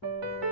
내가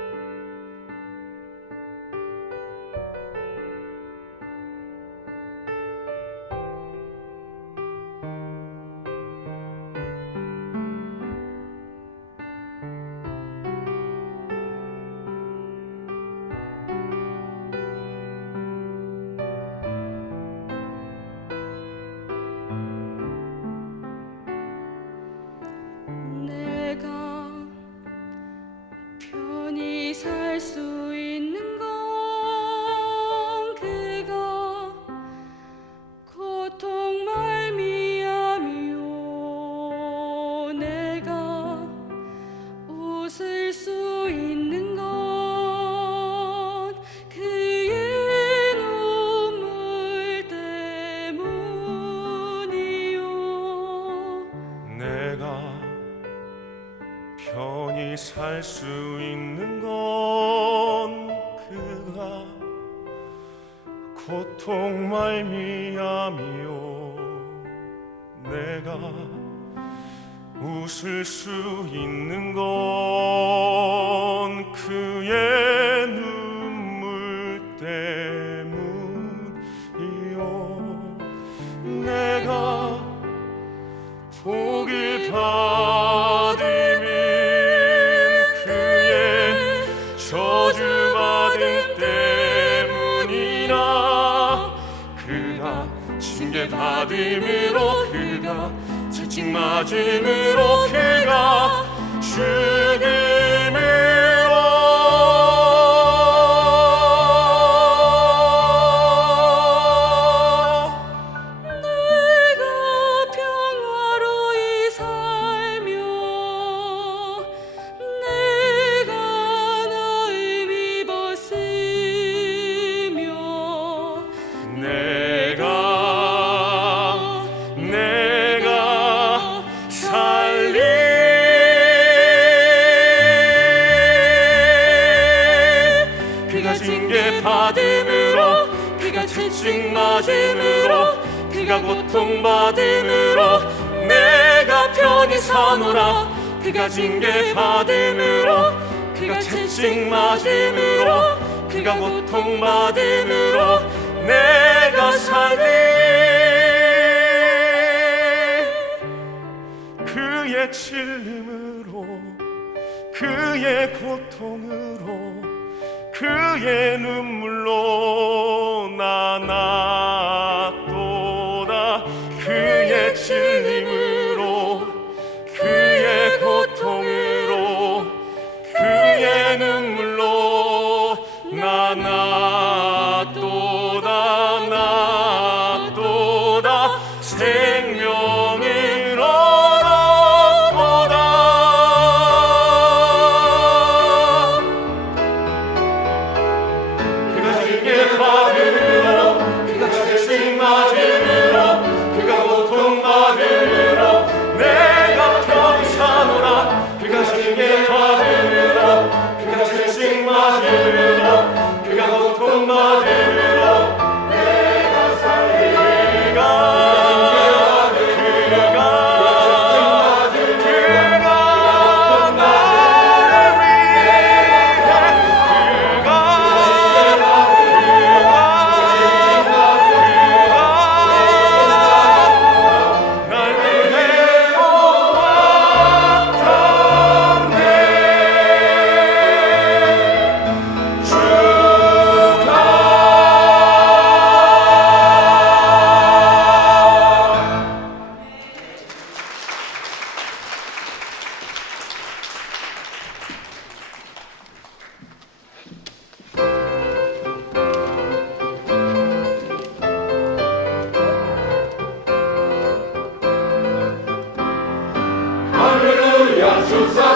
살 수 있는 건 그가 고통 말미암이요. 내가 웃을 수 있는 건 그의 눈물 때문이요. 내가 복을 받 징계받음으로 그가 채찍 맞음으로 그가 죽 받음으로 그가 채찍 맞음으로 그가 고통 받음으로 내가 편히 사노라. 그가 징계 받음으로 그가 채찍 맞음으로 그가 고통 받음으로 내가 살리 그의 찔림으로 그의 고통으로 그의 눈물로 나 낫도다. 그의 찔림으로 그의 고통으로 그의 눈물 Jesus.